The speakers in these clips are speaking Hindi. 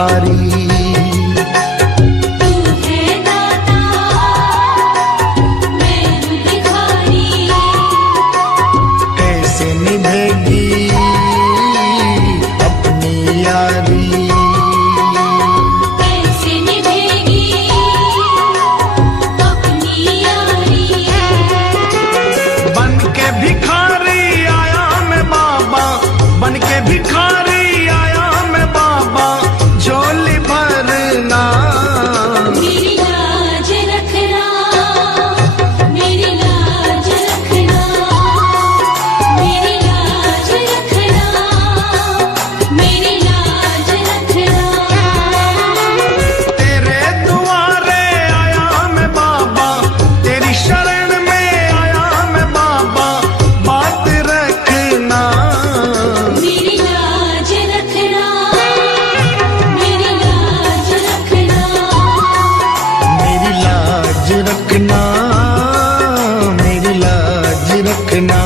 भिखारी। भिखारी आया मैं बाबा, झोली भरना। मेरी लाज रखना, मेरी लाज रखना, मेरी लाज रखना, मेरी लाज रखना। तेरे दुआरे आया मैं बाबा, तेरी शरण में आया मैं बाबा, बात रखना। मेरी लाज रखना, मेरी लाज रखना, मेरी लाज रखना, मेरी लाज रखना।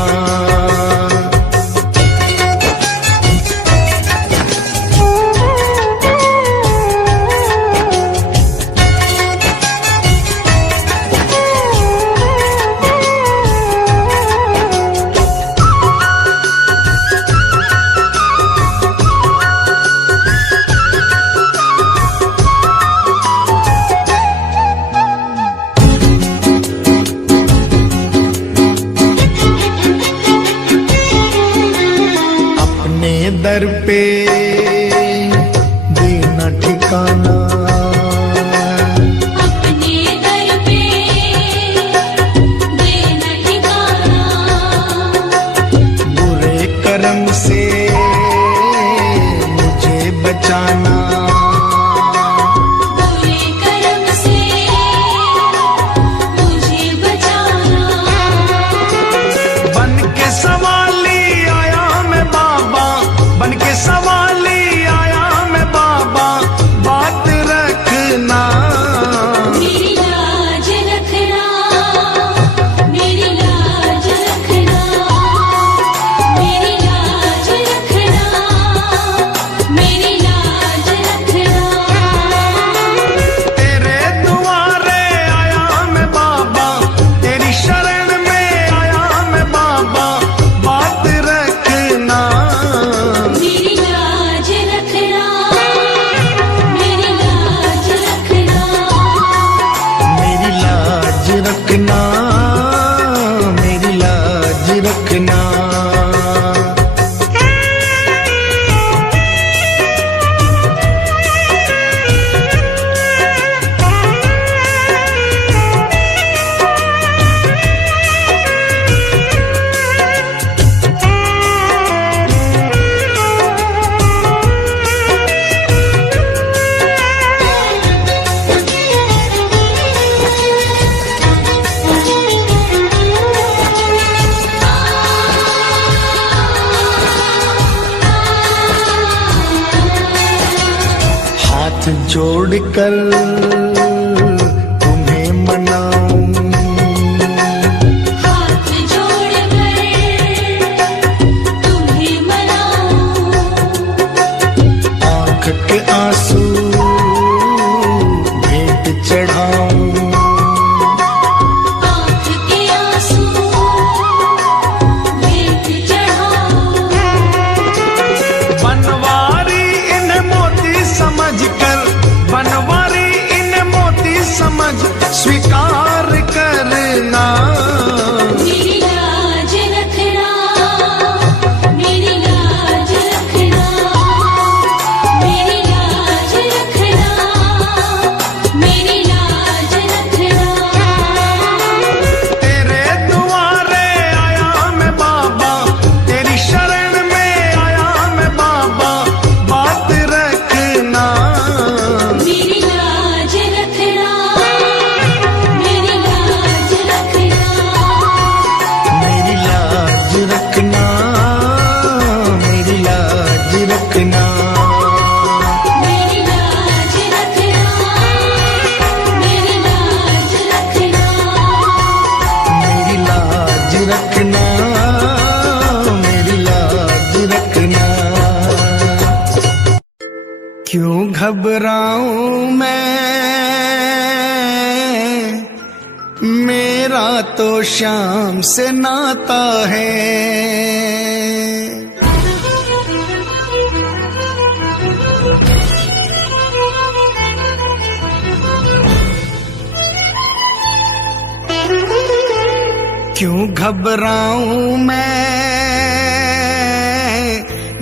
दर पे देना ठिकाना, अपने दर पे देना ठिकाना। बुरे कर्म से मुझे बचाना, बुरे कर्म से मुझे बचाना। बन के सवाली आया मैं बाबा, बन के सवाली आया मैं बाबा, बात रखना। मेरी लाज रखना, मेरी लाज रखना, मेरी लाज रखना, मेरी लाज रखना। तेरे दुआरे आया मैं बाबा, तेरी शरण में आया मैं बाबा, बात रखना। मेरी लाज रखना, मेरी लाज रखना, मेरी लाज रखना, मेरी लाज रखना। हाथ जोड़कर तुम्हें मनाऊं, हाथ जोड़कर तुम्हें मनाऊं। आंख के आंसू भेंट चढ़ाऊं, आँख के आंसू भेंट चढ़ाऊं। बनवारी इन मोती समझकर, बनवारी इन मोती समझ स्वीकार करना। मेरी लाज रखना, मेरी लाज रखना, मेरी लाज क्यों घबराऊं मैं, मेरा तो शाम से नाता है। क्यों घबराऊं मैं,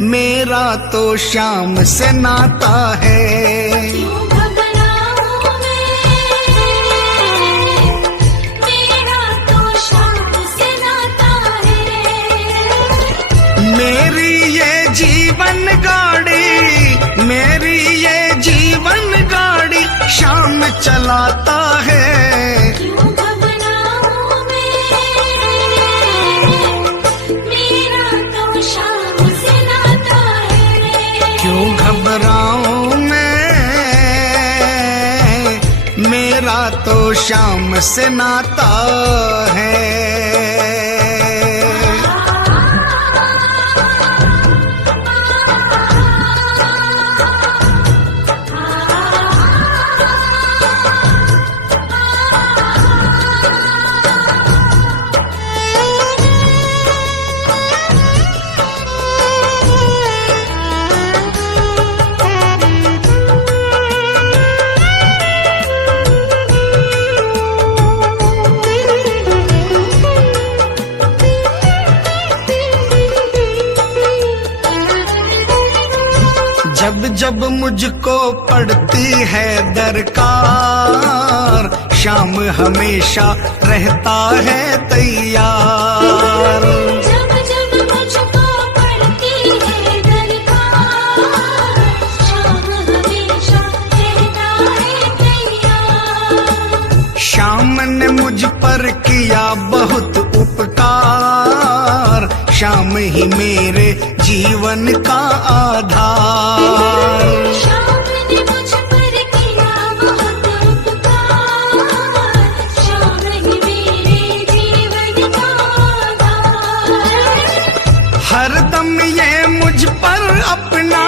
मेरा तो शाम से नाता है। क्यों घबराऊं मैं, मेरा तो शाम से नाता है। मेरी ये जीवन गाड़ी, मेरी ये जीवन गाड़ी शाम चलाता है। क्यों घबराऊं मैं, मेरा तो शाम से नाता है। क्यों घबराऊं मैं, मेरा तो शाम से नाता है। जब जब मुझको पड़ती है दरकार, शाम हमेशा रहता है तैयार। जब जब मुझको पड़ती है दरकार, शाम हमेशा रहता है तैयार। शाम ने मुझ पर किया बहुत उपकार, शाम ही मेरे जीवन का आधार। शाम ने मुझ पर किया बहुत उपकार, शाम ही मेरे जीवन का आधार। हरदम ये मुझ पर अपना,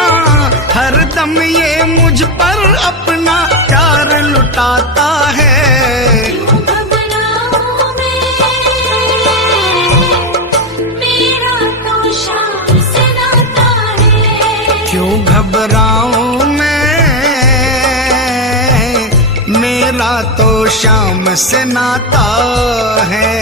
हरदम ये मुझ पर अपना प्यार लुटाता है। क्यों घबराऊं मैं, मेरा तो शाम से नाता है। क्यों घबराऊं मैं, मेरा तो शाम से नाता है।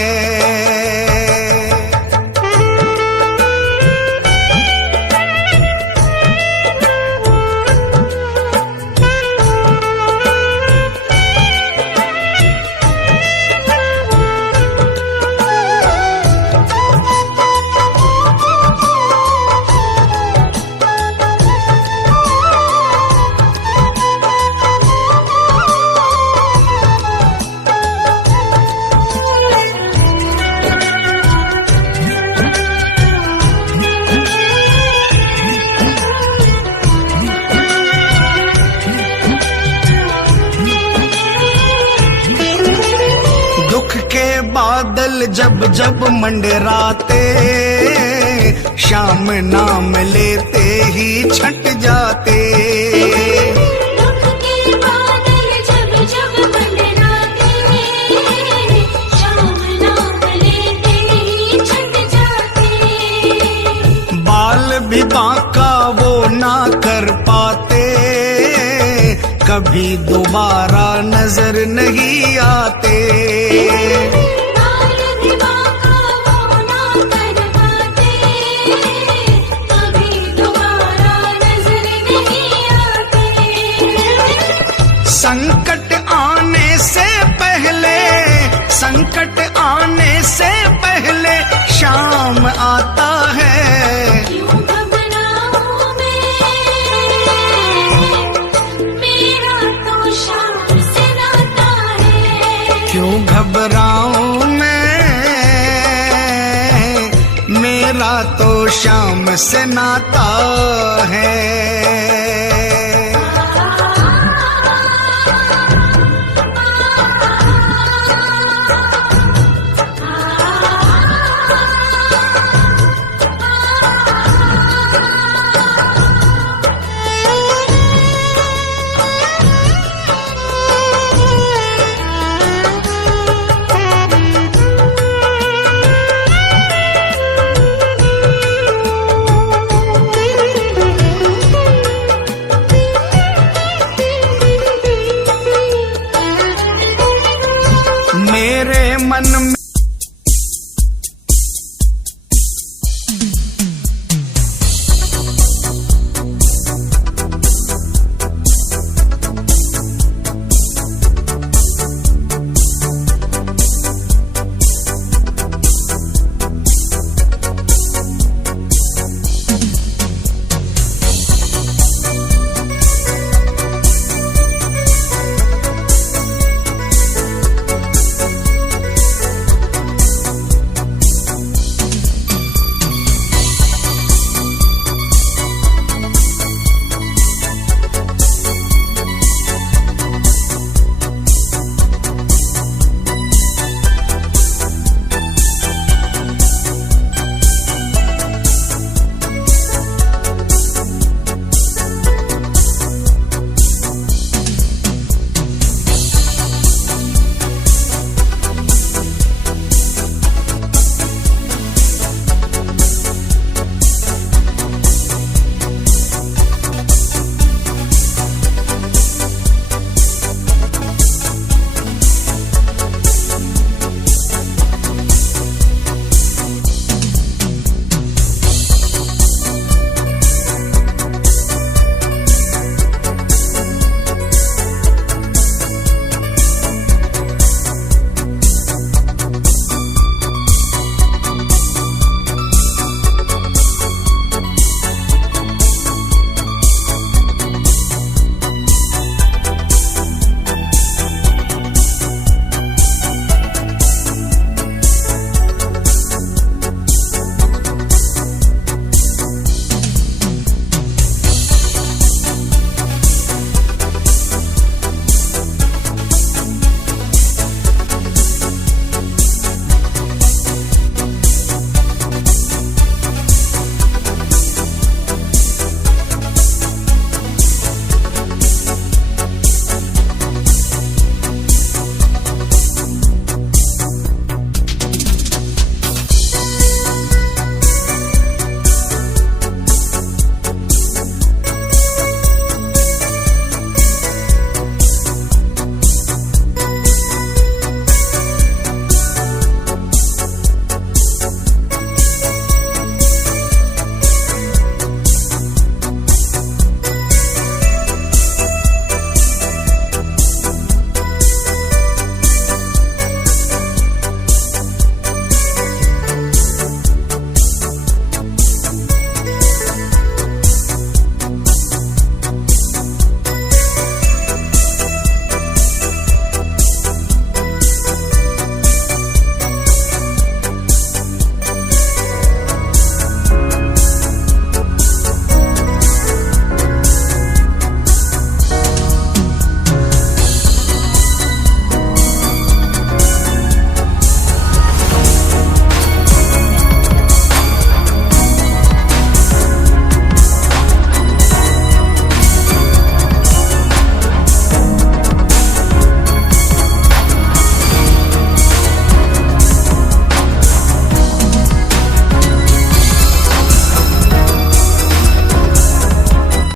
दुख के बादल जब जब मंडराते, शाम नाम लेते ही छट जाते। दुख के बादल जब जब मंडराते, शाम नाम लेते ही छट जाते। बाल भी बांका वो ना कर पाते, कभी दोबारा नजर नहीं आते। बाल भी बांका वो ना कर पाते, कभी दोबारा नजर नहीं आते। संकट आने से पहले, संकट आने से पहले शाम आता है। क्यों घबराऊं मैं, मेरा तो शाम से नाता है। क्यों घबराऊं मैं, मेरा तो शाम से नाता है।